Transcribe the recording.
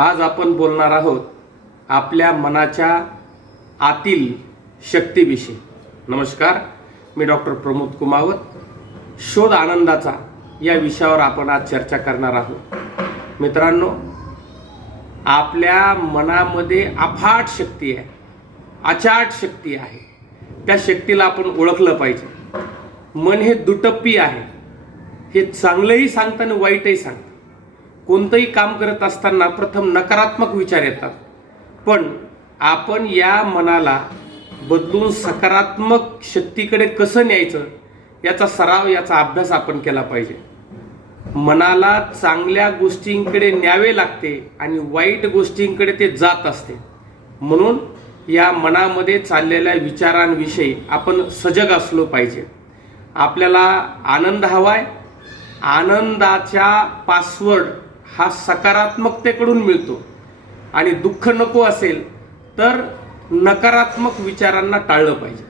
आज आपण बोलणार आहोत आपल्या मनाच्या आतील शक्तीविषयी। नमस्कार, मी डॉक्टर प्रमोद कुमावत। शोध आनंदाचा या विषयावर आपण आज चर्चा करणार आहोत। मित्रांनो, आपल्या मनामध्ये अफाट शक्ती आहे, अचाट शक्ती आहे। त्या शक्तीला आपण ओळखलं पाहिजे। मन हे दुटप्पी आहे, हे चांगलंही सांगतं आणि वाईटही सांगतं। कोणतंही काम करत असताना प्रथम नकारात्मक विचार येतात, पण आपण या मनाला बदलून सकारात्मक शक्तीकडे कसं न्यायचं याचा सराव, याचा अभ्यास आपण केला पाहिजे। मनाला चांगल्या गोष्टींकडे न्यावे लागते आणि वाईट गोष्टींकडे ते जात असते। म्हणून या मनामध्ये चाललेल्या विचारांविषयी आपण सजग असलो पाहिजे। आपल्याला आनंद हवाय, आनंदाचा पासवर्ड हा सकारात्मकतेकडून मिळतो आणि दुःख नको असेल तर नकारात्मक विचारांना टाळलं पाहिजे।